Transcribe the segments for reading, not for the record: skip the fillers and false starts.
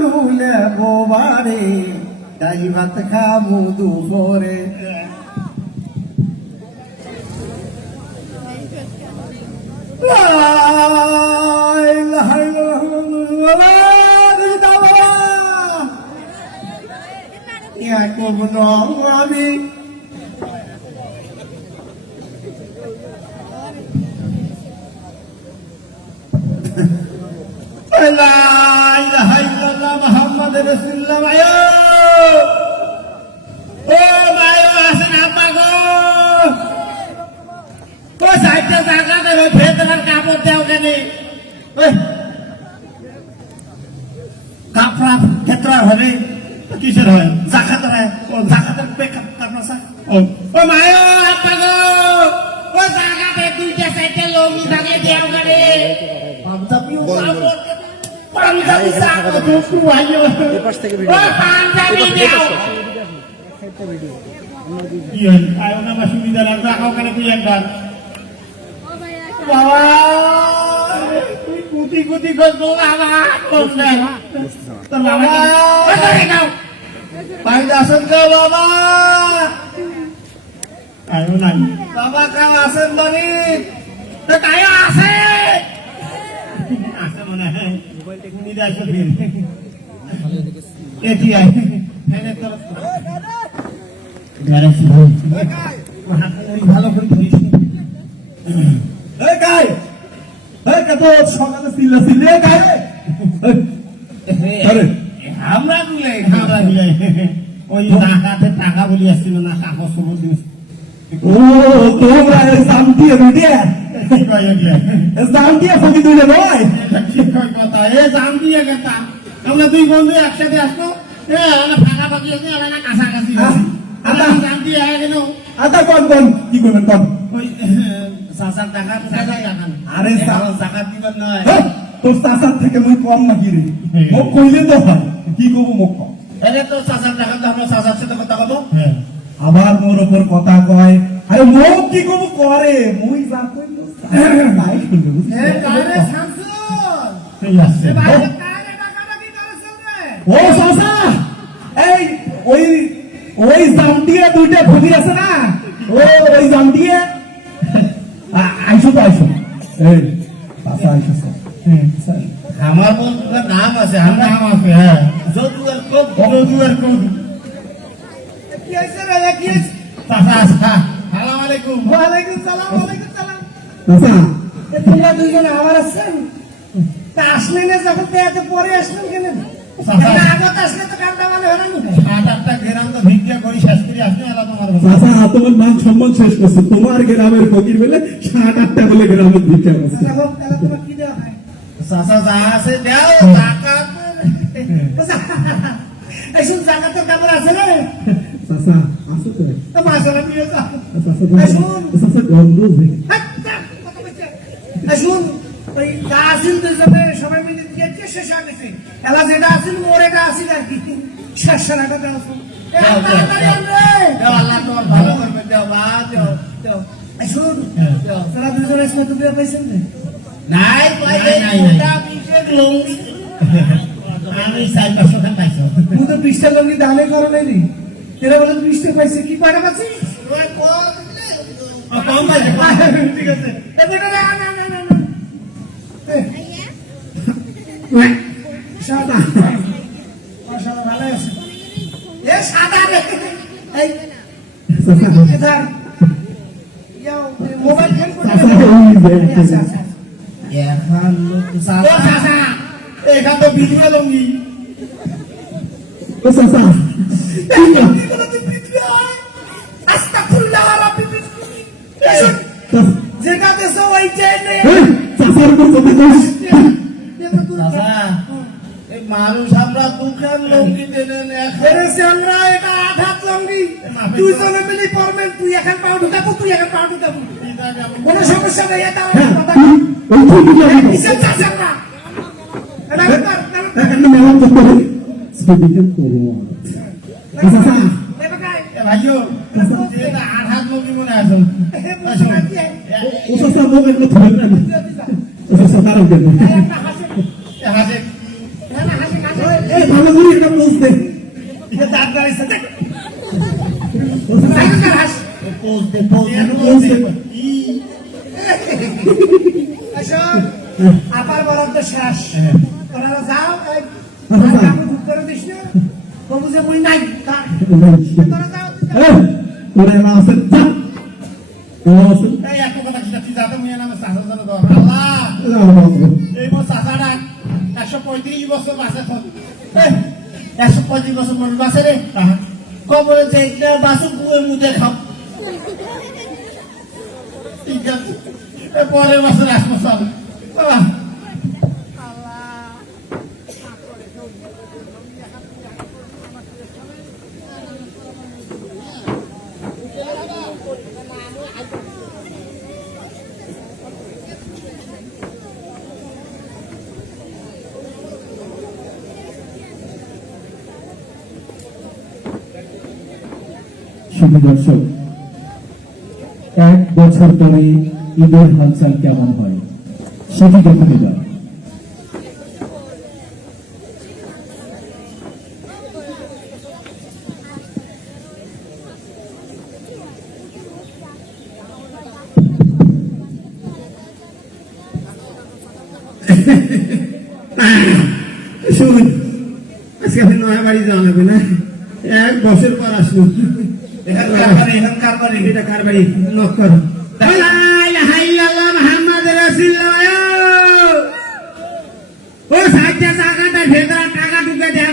লুলে গোবারে ডাল ভাত খামু দুপুরে আমি মোহাম্মদ রাসূলুল্লাহ ভাইও ও ভাইও আসেন আপা গো ও সাইডে জায়গা দেবে ভেতরের কাপড় দাও কেন কাপড় ক্ষেত্র হবে কিসের হয় জাকাত হয় ও জাকাতের বেকআপ কাপড় আছে ও ভাইও আপা গো ও জায়গাতে দুইটা সাইডে লঙ্গি থাকে দাও কেন পাঞ্জাবি ও কাপড় পাঞ্জাবি সাকো দুকু আইও এই পাশ থেকে ভিডিও পাঞ্জাবি দাও একটা ভিডিও কি হয় আয়ো না সুবিধা লাগবে রাখাও কেন তুই একবার বাবা তুই কুতি কুতি করছো আমার কোন না তো বাবা ওই যাও বাইরে আসেন গো বাবা আয়ো না বাবা কেউ আসেন বাড়ি তো তাই আসে আসে মনে হয় মোবাইল টেকনিক আসে ফির এটি আই এনে তো গ্যারেজ ভালো করে ধরিস এই গায় এই কত সকালে সিল্লা সিল্লে গায় আরে আমরা দিলে ওই টাকা বলি আসছিল না কাগজ খবর দিস ও তোমরা এক্সাম দিয়ে দিলে এক্সাম দিয়ে ফকি দিলে নয় ঠিক কথা এক্সাম দিয়ে কথা আমরা দুই বন্ধু একসাথে আসবো আমরা ফাঁকা ফাঁকি আছে আমরা কাছাকাছি আদা এক্সাম দিয়ে আয় কেন আদা কোন কি করবেন কোন ওই সাসার টাকা আরে জাকাত দিবেন নয় তোর সাসার থেকে মুই কম নাকি রে মোক কইলে তো হয় কি কব মোক কম আরে তোর সাসার টাকা তো আমরা সাসার সাথে কথা কব আবার মোর উপর কথা কয় আরে মোক কি কব করে মুই যা কইলো তাই কইলো এ কারে শামসুল এই আছে কারে টাকাটা কি করেছ রে ও সাসা এই ওই জামটিয়া দুইটা ভুলি আছে না ওই জামটিয়া আইসো তো আইসো এই পাশা আইসো আমার বন্ধুর নাম আছে আমার নাম আছে হ্যাঁ যদুয়ার কোপ কি আছে রে কি আছে পাশা আসসালামু আলাইকুম ওয়া আলাইকুম সালাম পাশা তোমরা দুইজন আমার আছেন তা আসলে না যখন পেতে পরে আসলেন কেন আগত আসলে তো কামটা মানে হলো না সাত-আটটা গ্রাম তো ভিক্ষা করি শেষ করে আসলে আলা তোমার চাচা তোমার মান সম্মান শেষ করছে তোমার গ্রামের ফকির বলে সাত-আটটা বলে গ্রামের ভিক্ষা করছে তাহলে তোমার কি দেওয়া হয় চাচা যা আছে দাও জাকাত এইসব জাকাতের কাপড় আছে না চাচা আছে তো মাশাআল্লাহ নিয়ে যাও চাচা গন্ধ শুন ওই গাছিল দুজনে সবাই মিলে দিয়েছে শেষ হয়ে গেছে এলা যেটা আছিল মোরেটা আছিল আর কি শেষ সারাটা দাও আল্লাহ তোমার ভালো করবে দাও মা দাও শুন তোরা দুজনে কত দিয়ে পাইছেন নাই নাই ওটা পিছে লঙ্গি আমি 4-500 টাকা পাইছো তুই তো 20 টাকা লঙ্গি দামে করো নাই রে তেরা বলে 20 টাকা পাইছে কি পাটা পাচ্ছিস ওই কম পাইছে ঠিক আছে এটা না সাদা মাশাআল্লাহ ভালো আছে এ সাদা রে এই স্যার ইয়া মোবাইল ফোন করে এখন লোক সাদা এখান তো ভিডিও লঙ্গি ও সাদা আস্তাগফিরুল্লাহ রাব্বি যেটা দেশে ওই চাই না সাফার করতে দিস মানুষ আমরা দুখান লঙ্গি দেন আমরা এটা 8 হাত লঙ্গি দুইজনে মিলে পরবেন তুই এখন পাও ঢুকাবো তুই এখন পাও ঢুকাবো কোনো সমস্যা নেই এটা কিসের চাষ আমরা এটা মেলাম করতে হবে স্পিডিং করব ভাইও এটা 8 হাত লঙ্গি মনে আছে ও সস্তা মোবাইল তো ধরে না ও সস্তা কারণ দেন হাসে এই ভালো করে এটা পোজ দে এটা দাঁত গাড়িছে দেখ পোজ দে আপার বরাদ্দ শেষ তোরা যাও করে দিস না বাবু যে মই নাই তোরা যাও তোরা না আছে এই এত কথা কি যাতে মুই নামে চাচা জানো তো আল্লাহ এই মো চাচাটা 135 বছর বাঁচে এখন 135 বছর মনে বাঁচে রে কবরে যে একটা বাসু কুয়ে মুদে খাও ঠিক আছে পরের বছর আসবো সব শুধু দর্শক 1 বছর পরে ঈদের হালচাল কেমন হয় সেটি দেখে নিল শুন আজকে আমি নয়া বাড়ি যাওয়া লাগবে না 1 বছর পর আসলো এটা কার বাড়ি নক করো টাকা ঢুকে দেওয়া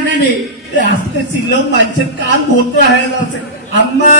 আজকে ছিল মানুষের কান ভরতে হয়ে যাচ্ছে আম্মা